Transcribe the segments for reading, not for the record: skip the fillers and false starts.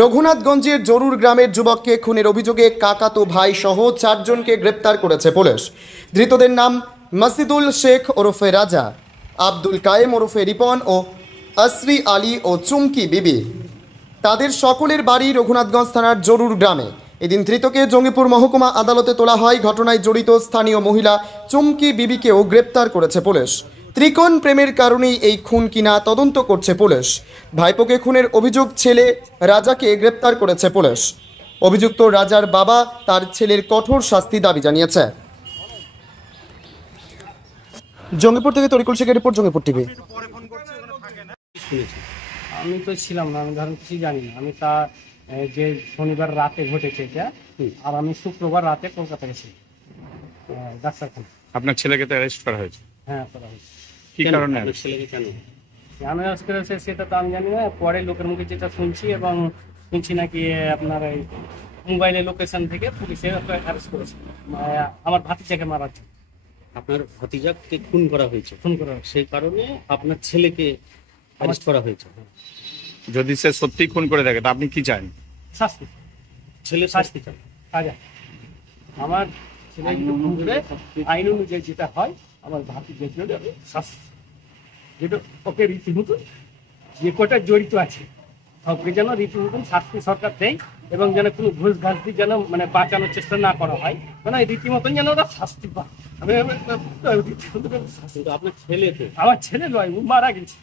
রঘুনাথগঞ্জের জরুর গ্রামের যুবককে খুনের অভিযোগে কাকাতো ভাই সহ 4 জনকে গ্রেপ্তার করেছে পুলিশ। ধৃতদের নাম মাসিদুল শেখ ওরফে রাজা, আব্দুল কায়েম ওরফে রিপন ও আসরি আলী ও চুমকি বিবি। তাদের সকলের বাড়ি রঘুনাথগঞ্জ থানার জরুর গ্রামে। এদিন ধৃতকে জঙ্গিপুর মহকুমা আদালতে তোলা হয়। ঘটনায় জড়িত স্থানীয় মহিলা চুমকি বিবিকেও গ্রেপ্তার করেছে পুলিশ। ত্রিকোণ প্রেমের কারণেই এই খুন কিনা তদন্ত করছে পুলিশ। ভাইপোকে খুনের অভিযোগ ছেলে রাজাকে গ্রেপ্তার করেছে পুলিশ। অভিযুক্ত রাজার বাবা তার ছেলের কঠোর শাস্তি দাবি জানিয়েছে। জঙ্গিপুর থেকে তরিকুল শেখের রিপোর্ট, জঙ্গিপুর টিভি। আমি তো ছিলাম না, আমি ধরেন কিছু জানি না। আমি তা যে শনিবার রাতে ঘটেছে এটা, আর আমি শুক্রবার রাতে কলকাতা গেছি ডাক্তারখানা। আপনার ছেলেকে তো অ্যারেস্ট করা হয়েছে? হ্যাঁ, করা হয়েছে। কি কারণে? ছেলেকে কেন অ্যারেস্ট করেছে সেটা তো আমি জানি না। পরে লোকের মুখে যেটা শুনছি, এবং শুনছি নাকি আপনার এই মোবাইলে লোকেশন থেকে পুলিশে অ্যারেস্ট করেছে আমার ভাতিজাকে মারার জন্য। আপনার ভাতিজাকে খুন করা হয়েছে? খুন করা হয়েছে, সেই কারণে আপনার ছেলেকে অ্যারেস্ট করা হয়েছে। যদি সে সত্যি খুন করে থাকে তা আপনি কি চান? শাস্তি, ছেলে শাস্তি চান? সাজা। আমার ছেলে খুন করে আইন অনুযায়ী যেটা হয় আমার ভাতিজার জন্য শাস্তি, যেটা ওকে রীতিমতো যে কটা জড়িত আছে সবকে যেন রীতিমতন শাস্তি সরকার দেয়, এবং যেন কোনো ঘুষ ঘাস দিয়ে যেন মানে বাঁচানোর চেষ্টা না করা হয়, মানে রীতিমতন যেন ওরা শাস্তি পায়। আপনার ছেলে তো? আমার ছেলে নয়, ও মারা গেছে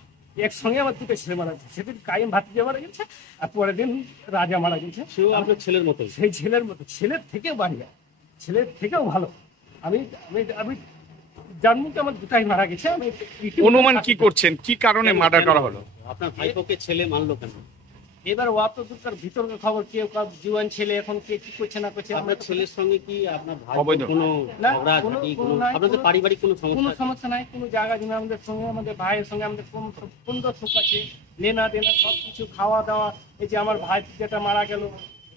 একসঙ্গে। আমার দুটো ছেলে মারা গেছে। সেদিন কায়েম ভাতিজা মারা গেছে, আর পরের দিন রাজা মারা গেছে। সেও আপনার ছেলের মতো? সেই ছেলের মতো, ছেলের থেকেও বাড়িয়া, ছেলের থেকেও ভালো। আমি আমি আমি জানবো কি আমার দুটাই মারা গেছে। আমি অনুমান কি করছেন কি কারণে মার্ডার করা হলো? আপনার ভাইপোকে ছেলে মারলো কেন? এবার ওয়াপ তো দূরকার ভিতরের খবর, কেউ জুয়ান ছেলে এখন কে কি করছে না করছে। আপনার ছেলের সঙ্গে কি আপনার ভাই অবৈধ কোনো না, ঝগড়া ঝাঁটি, কোনো আপনাদের পারিবারিক কোনো কোনো সমস্যা? সমস্যা নাই। কোনো জায়গা জমি আমাদের সঙ্গে, আমাদের ভাইয়ের সঙ্গে আমাদের সুন্দর সুখ আছে, লেনা দেনা সব কিছু, খাওয়া দাওয়া। এই যে আমার ভাই যেটা মারা গেল,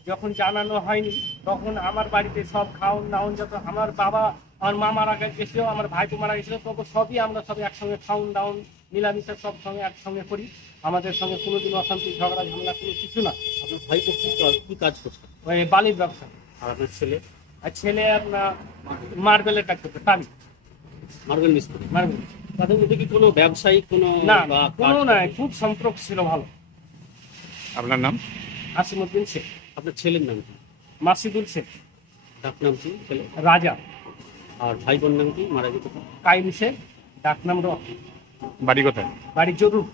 যখন জানানো হয়নি তখন আমার বাড়িতে সব খাওন দাওন, যত আমার বাবা আমার মা মারা গেছিল, আমার ভাইপো মারা গেছিল, তখন সবই আমরা সব একসঙ্গে খাওন দাওন মিলামিশা সব সঙ্গে একসঙ্গে করি। আমাদের সঙ্গে কোনোদিন অশান্তি ঝগড়া ঝামেলা কোনো কিছু না। আপনার ভাইপো কি কাজ করছে? ওই বালির ব্যবসা। আর আপনার ছেলে? আর ছেলে আপনার মার্বেলের কাজ করতে, টালি মার্বেল মিস্ত্রি। মার্বেল। তাদের মধ্যে কি কোনো ব্যবসায়িক কোনো না, বা কোনো নাই, খুব সম্পর্ক ছিল ভালো। আপনার নাম? আসিমউদ্দিন শেখ। আপনার ছেলের নাম কি? মাসিদুল শেখ। ডাক নাম কি ছেলে? রাজা। আর ভাই বোন নাম কি মারা গেছে? কাইম শেখ, ডাক নাম রকি। বাড়ি কোথায়? বাড়ি জরুর।